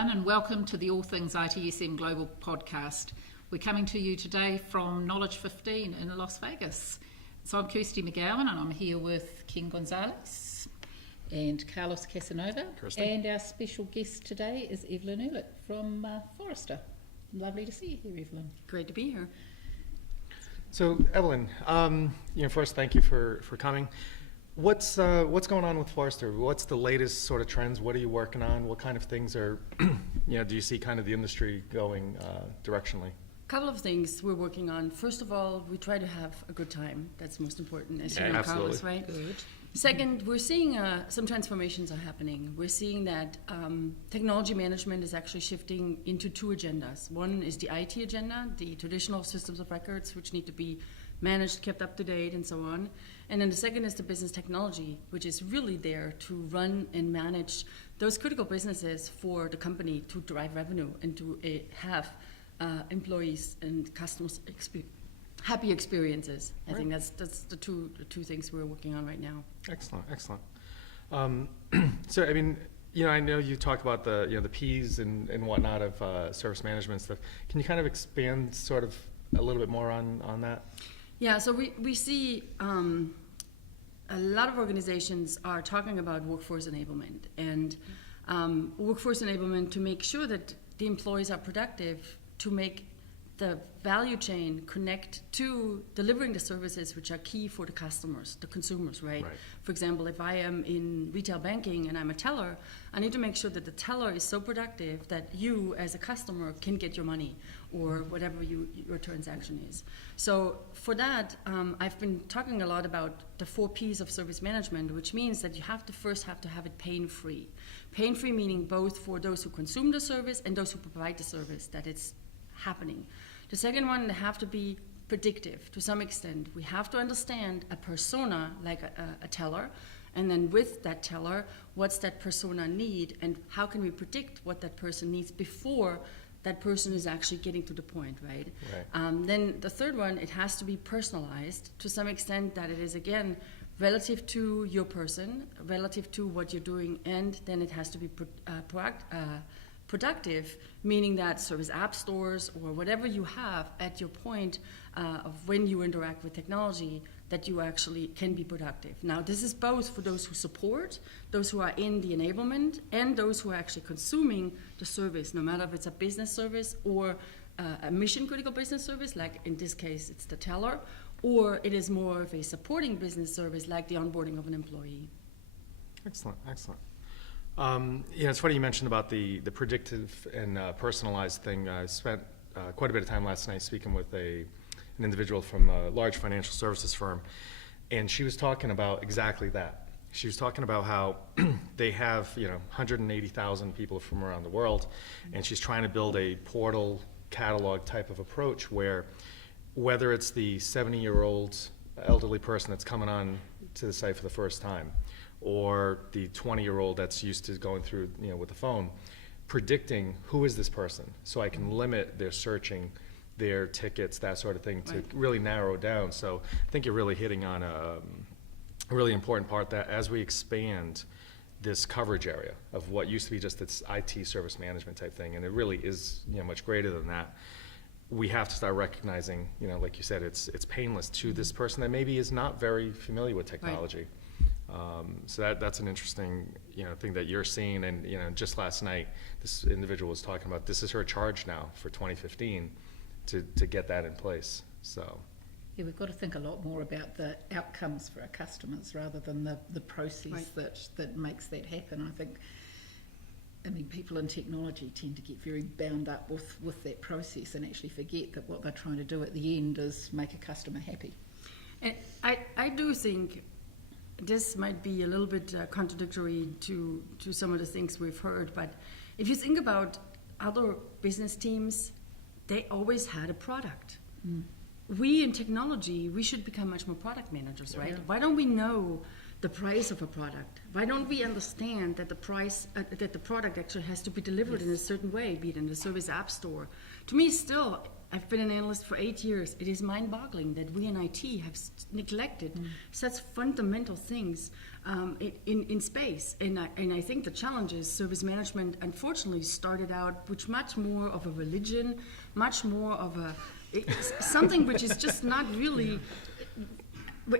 everyone, and welcome to the All Things ITSM Global podcast. We're coming to you today from Knowledge15 in Las Vegas. So I'm Kirsty McGowan, and I'm here with Ken Gonzalez and Carlos Casanova. Kirsty. And our special guest today is Eveline Oehrlich from Forrester. Lovely to see you here, Eveline. Great to be here. So, Eveline, first, thank you for coming. What's going on with Forrester? What's the latest sort of trends? What are you working on? What kind of things are, do you see kind of the industry going directionally? A couple of things we're working on. First of all, we try to have a good time. That's most important, as you know, absolutely. Carlos, right? Good. Second, we're seeing some transformations are happening. We're seeing that technology management is actually shifting into two agendas. One is the IT agenda, the traditional systems of records, which need to be managed, kept up to date, and so on. And then the second is the business technology, which is really there to run and manage those critical businesses for the company to drive revenue and to have employees and customers happy experiences. I think that's the two things we're working on right now. Excellent. So, I know you talked about the P's and whatnot of service management stuff. Can you kind of expand sort of a little bit more on that? Yeah, so we see a lot of organizations are talking about workforce enablement and workforce enablement to make sure that the employees are productive, to make the value chain connect to delivering the services which are key for the customers, the consumers, right? For example, if I am in retail banking and I'm a teller, I need to make sure that the teller is so productive that you as a customer can get your money or whatever your transaction is. So for that, I've been talking a lot about the 4 P's of service management, which means that you first have to have it pain-free. Pain-free meaning both for those who consume the service and those who provide the service, that it's happening. The second one, they have to be predictive to some extent. We have to understand a persona like a teller, and then with that teller, what's that persona need and how can we predict what that person needs before that person is actually getting to the point, right? Then the third one, it has to be personalized to some extent, that it is, again, relative to your person, relative to what you're doing, and then it has to be productive, meaning that service app stores or whatever you have at your point of when you interact with technology, that you actually can be productive. Now, this is both for those who support, those who are in the enablement, and those who are actually consuming the service, no matter if it's a business service or a mission-critical business service, like in this case, it's the teller, or it is more of a supporting business service, like the onboarding of an employee. Excellent. It's funny you mentioned about the predictive and personalized thing. I spent quite a bit of time last night speaking with an individual from a large financial services firm, and she was talking about exactly that. She was talking about how they have 180,000 people from around the world, and she's trying to build a portal catalog type of approach where, whether it's the 70-year-old elderly person that's coming on to the site for the first time, or the 20-year-old that's used to going through with the phone, predicting who is this person, so I can limit their searching, their tickets, that sort of thing, to really narrow down. So I think you're really hitting on a really important part, that as we expand this coverage area of what used to be just this IT service management type thing, and it really is much greater than that, we have to start recognizing, like you said, it's painless to this person that maybe is not very familiar with technology. So that's an interesting thing that you're seeing. And just last night, this individual was talking about this is her charge now for 2015 to get that in place. So Yeah, we've got to think a lot more about the outcomes for our customers rather than the process that makes that happen. I think people in technology tend to get very bound up with that process and actually forget that what they're trying to do at the end is make a customer happy. And I do think this might be a little bit contradictory to some of the things we've heard, but if you think about other business teams, they always had a product. We in technology, we should become much more product managers, right? Why don't we know the price of a product? Why don't we understand that the price, that the product actually has to be delivered in a certain way, be it in the service app store? To me, still, I've been an analyst for 8 years. It is mind-boggling that we in IT have neglected such fundamental things in space. And I think the challenge is service management, unfortunately, started out with much more of a religion, much more of something which is just not really,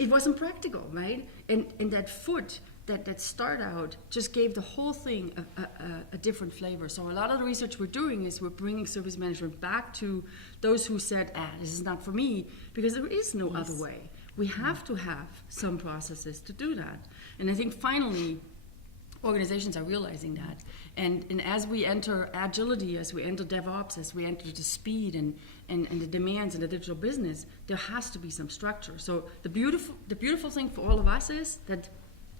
it wasn't practical, right? And that foot, that start out just gave the whole thing a different flavor. So a lot of the research we're doing is we're bringing service management back to those who said, this is not for me, because there is no other way. We have to have some processes to do that. And I think finally, organizations are realizing that. And as we enter agility, as we enter DevOps, as we enter the speed and the demands in the digital business, there has to be some structure. So the beautiful thing for all of us is that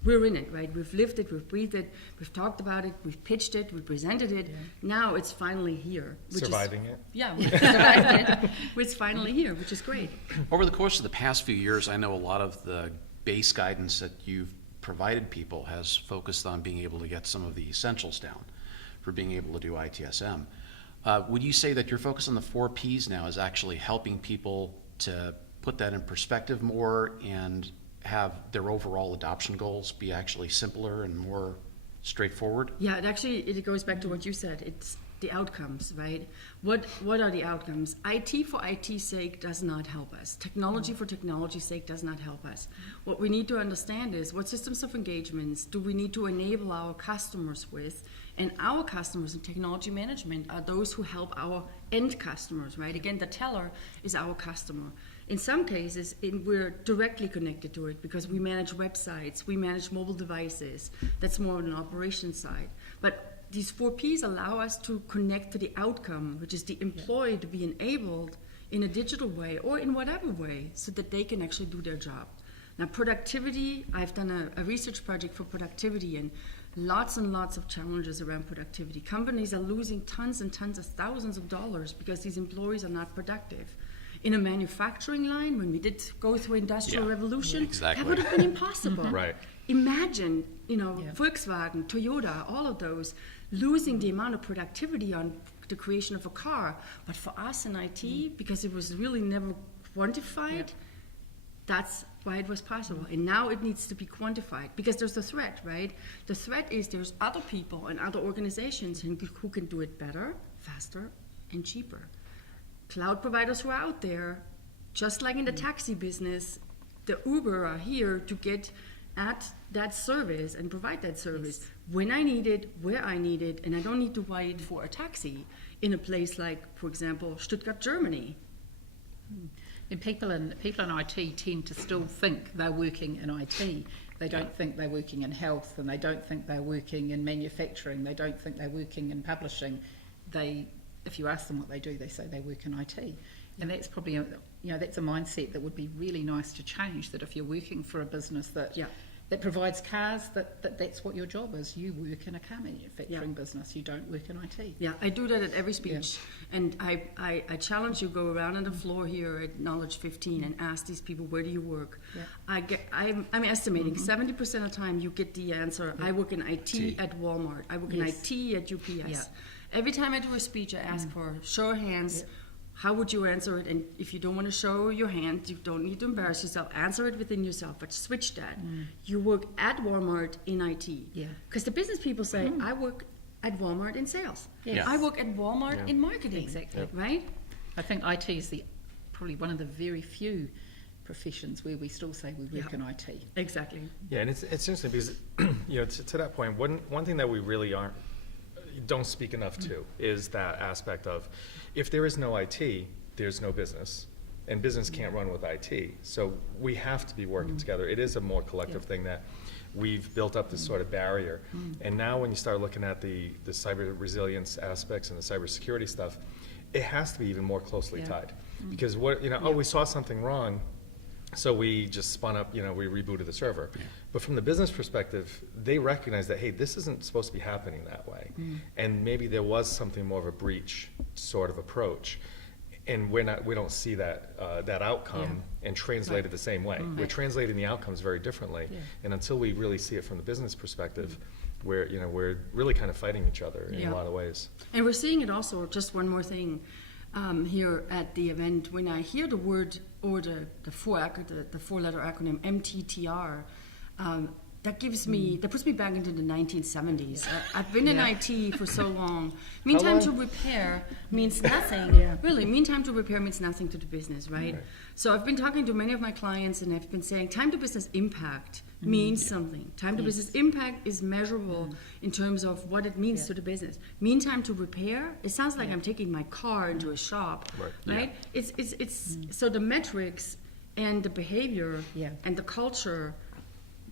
we're in it, right? We've lived it, we've breathed it, we've talked about it, we've pitched it, we've presented it. Yeah. Now it's finally here. Surviving it? Yeah, we've survived it. It's finally here, which is great. Over the course of the past few years, I know a lot of the base guidance that you've provided people has focused on being able to get some of the essentials down for being able to do ITSM. Would you say that your focus on the 4 Ps now is actually helping people to put that in perspective more and have their overall adoption goals be actually simpler and more straightforward? Yeah, it goes back to what you said. It's the outcomes, right? What are the outcomes? IT for IT's sake does not help us. Technology for technology's sake does not help us. What we need to understand is what systems of engagements do we need to enable our customers with, and our customers in technology management are those who help our end customers, right? Again, the teller is our customer. In some cases, we're directly connected to it because we manage websites, we manage mobile devices. That's more on an operations side. But these 4 Ps allow us to connect to the outcome, which is the employee to be enabled in a digital way or in whatever way so that they can actually do their job. Now, productivity, I've done a research project for productivity and lots and lots of challenges around productivity. Companies are losing tons and tons of thousands of dollars because these employees are not productive. In a manufacturing line, when we did go through Industrial Revolution, exactly. that would have been impossible. Right. Imagine, Volkswagen, Toyota, all of those, losing the amount of productivity on the creation of a car. But for us in IT, because it was really never quantified, that's why it was possible. And now it needs to be quantified because there's a threat, right? The threat is there's other people and other organizations who can do it better, faster, and cheaper. Cloud providers who are out there, just like in the taxi business, the Uber are here to get at that service and provide that service when I need it, where I need it, and I don't need to wait for a taxi in a place like, for example, Stuttgart, Germany. And people in IT tend to still think they're working in IT. They don't think they're working in health, and they don't think they're working in manufacturing. They don't think they're working in publishing. If you ask them what they do, they say they work in IT. And that's probably, that's a mindset that would be really nice to change, that if you're working for a business that provides cars, that's what your job is. You work in a car manufacturing business. You don't work in IT. Yeah, I do that at every speech. Yeah. And I challenge you, go around on the floor here at Knowledge15 and ask these people, where do you work? Yeah. I'm estimating 70% of the time you get the answer, I work in IT at Walmart. I work in IT at UPS. Yeah. Every time I do a speech, I ask for show of hands. Yeah. How would you answer it? And if you don't want to show your hand, you don't need to embarrass yourself. Answer it within yourself, but switch that. You work at Walmart in IT. Yeah. Because the business people say, I work at Walmart in sales. Yes. I work at Walmart in marketing. Exactly. Yep. Right? I think IT is probably one of the very few professions where we still say we work in IT. Exactly. Yeah, and it's interesting because, to that point, one thing that we really don't speak enough to is that aspect of, if there is no IT, there's no business, and business can't run with IT. So we have to be working together. It is a more collective thing that we've built up this sort of barrier. And now when you start looking at the cyber resilience aspects and the cybersecurity stuff, it has to be even more closely tied. Because we saw something wrong, so we just spun up, we rebooted the server. Yeah. But from the business perspective, they recognize that, hey, this isn't supposed to be happening that way. And maybe there was something more of a breach sort of approach. And we don't see that outcome and translate it the same way. We're translating the outcomes very differently. Yeah. And until we really see it from the business perspective, we're really kind of fighting each other in a lot of ways. And we're seeing it also, just one more thing, here at the event, when I hear the word or the four-letter acronym MTTR, that puts me back into the 1970s. I've been in IT for so long. Mean time to repair means nothing. Really, mean time to repair means nothing to the business, right? So I've been talking to many of my clients, and I've been saying time to business impact means something. Time to business impact is measurable in terms of what it means to the business. Mean time to repair, it sounds like I'm taking my car into a shop, right? It's so the metrics and the behavior and the culture.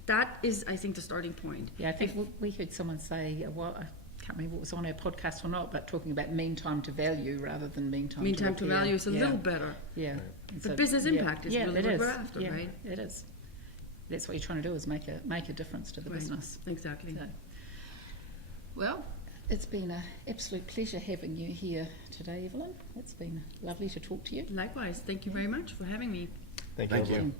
That is, I think, the starting point. Yeah, I think we heard someone say, well, I can't remember what was on our podcast or not, but talking about mean time to value rather than mean time to mean time to repair. value is a little better. Yeah. But So, business impact is really it what we're after, right? It is. That's what you're trying to do, is make a difference to the Right. business. Exactly. So, well, it's been an absolute pleasure having you here today, Eveline. It's been lovely to talk to you. Likewise, thank you very much for having me. Thank Thank you. you.